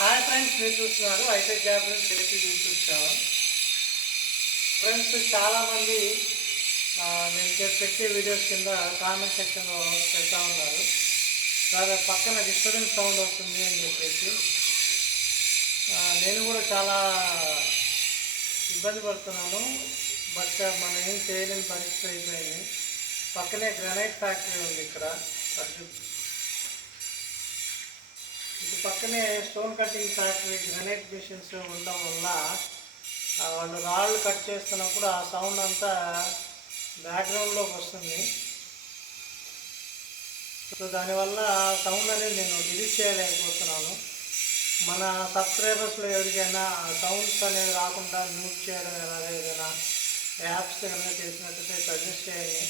Hi friends, మీరు చూస్తున్నారు అయితే జాబ్ చేసి యూట్యూబ్ ఛానల్. ఫ్రెండ్స్, చాలామంది నేను పెట్టే వీడియోస్ కింద కామెంట్ సెక్షన్లో పెడతా ఉన్నారు. సార్, పక్కన డిస్టర్బెన్స్ సౌండ్ వస్తుంది అని చెప్పేసి నేను కూడా చాలా ఇబ్బంది పడుతున్నాను. బట్ మనం ఏం చేయలేని పరిస్థితి అయిపోయింది. పక్కనే గ్రానైట్ ఫ్యాక్టరీ ఉంది ఇక్కడ. ఇటు పక్కనే stone cutting factory, granite machines ఉండడం వల్ల వాళ్ళు రాళ్ళు కట్ చేస్తున్నప్పుడు ఆ సౌండ్ అంతా బ్యాక్గ్రౌండ్లోకి వస్తుంది. సో దానివల్ల సౌండ్ అనేది నేను డిలీట్ చేయలేకపోతున్నాను. మన సబ్స్క్రైబర్స్లో ఎవరికైనా సౌండ్స్ అనేవి రాకుండా మ్యూట్ చేయడం ఎలాగో ఏదైనా యాప్స్ ఏమైనా చేసినట్టయితే సజెస్ట్ చేయండి.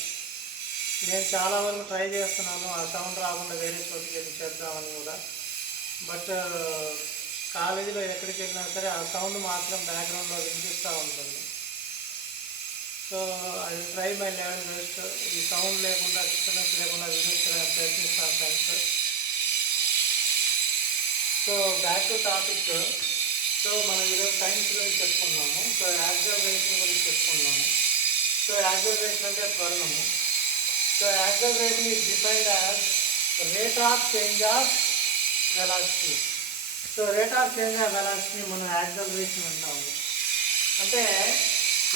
నేను చాలా వరకు ట్రై చేస్తున్నాను ఆ సౌండ్ రాకుండా వేరే చోటుకి వెళ్ళి చేద్దామని కూడా. బట్ కాలేజీలో ఎక్కడికి వెళ్ళినా సరే ఆ సౌండ్ మాత్రం బ్యాక్గ్రౌండ్లో వినిపిస్తూ ఉంటుంది. So I try my level best. ఈ సౌండ్ లేకుండా, డిస్టర్బెన్స్ లేకుండా వినిపించడానికి ప్రయత్నిస్తాను friends. So back to topic. So మనం ఈరోజు సైన్స్ గురించి చెప్పుకున్నాము. సో యాక్సలరేషన్ గురించి చెప్పుకున్నాము. సో యాక్సలరేషన్ అంటే త్వరణము. So acceleration is defined as rate of change of velocity. So rate of change of velocity మనం యాక్సలరేషన్ అంటాము. అంటే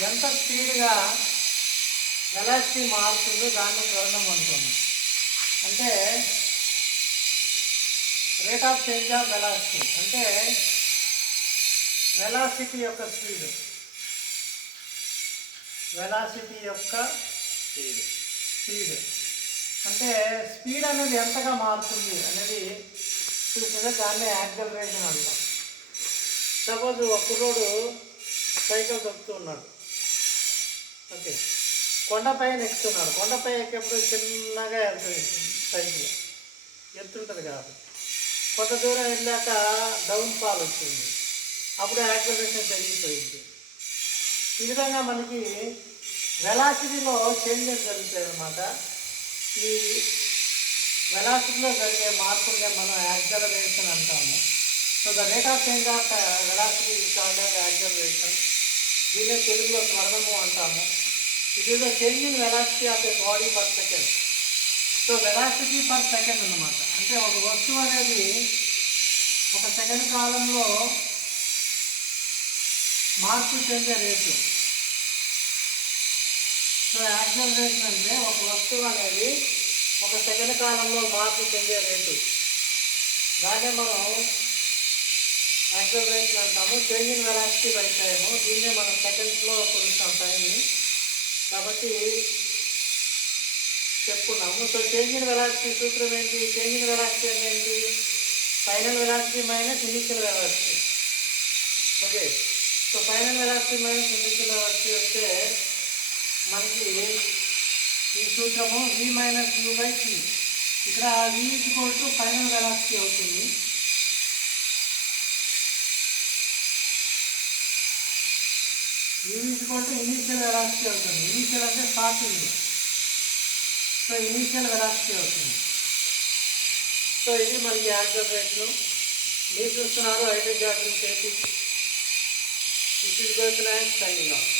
ఎంత స్పీడ్గా వెలాసిటీ మారుతుందో దాన్ని త్వరణం అంటుంది. అంటే rate of change of velocity అంటే వెలాసిటీ యొక్క స్పీడ్. వెలాసిటీ యొక్క స్పీడ్ అంటే స్పీడ్ అనేది ఎంతగా మారుతుంది అనేది చూస్తే దాన్ని యాక్సలరేషన్ అంటాం. సపోజ్ ఒక కుర్రోడు సైకిల్ తొక్కుతున్నాడు. ఓకే, కొండపైన ఎక్కుతున్నాడు. కొండపై ఎక్కేప్పుడు చిన్నగా వెళ్తుంది సైకిల్, ఎత్తుంటుంది కాబట్టి. కొంత దూరం వెళ్ళాక డౌన్ ఫాల్ వచ్చింది, అప్పుడు యాక్సలరేషన్ పెరిగిపోయింది. ఈ విధంగా మనకి వెలాసిటీలో చేంజెస్ జరుగుతాయి అన్నమాట. ఈ వెలాసిటీలో జరిగే మార్పులనే మనం యాక్సలరేషన్ అంటాము. So the rate of change of velocity is called as acceleration. దీనే తెలుగులో త్వరణము అంటాము. It is the change in velocity of a body per second. So velocity per second అన్నమాట. అంటే ఒక వస్తువు అనేది ఒక సెకండ్ కాలంలో మార్పు చెందే రేటు. సో యాక్సలరేషన్ అంటే ఒక వస్తువు అనేది ఒక సెకండ్ కాలంలో మార్పు చెందే రేటు. దాన్నే మనం యాక్సలరేషన్ అంటాము. Change in velocity by time. దీన్నే మనం సెకండ్స్లో కొలుస్తాం టైంని. కాబట్టి చెప్పుకున్నాము. సో చేంజ్ ఇన్ వెలాసిటీ సూత్రం ఏంటి? చేంజ్ ఇన్ వెలాసిటీ అంటే ఏంటి? Final velocity minus initial velocity. Okay, so final velocity minus initial velocity వస్తే మనకి ఈ సూత్రము v minus u by t. ఇక్కడ v equal to final velocity అవుతుంది. u equal to initial velocity అవుతుంది. ఇనీషియల్ అంటే స్టార్టింగ్. సో ఇనీషియల్ వెలాసిటీ అవుతుంది. So ఇది మనకి యాక్సలరేషన్. మీరు చూస్తున్నారు అయితే జాబ్ చేసి. This is going to signing off.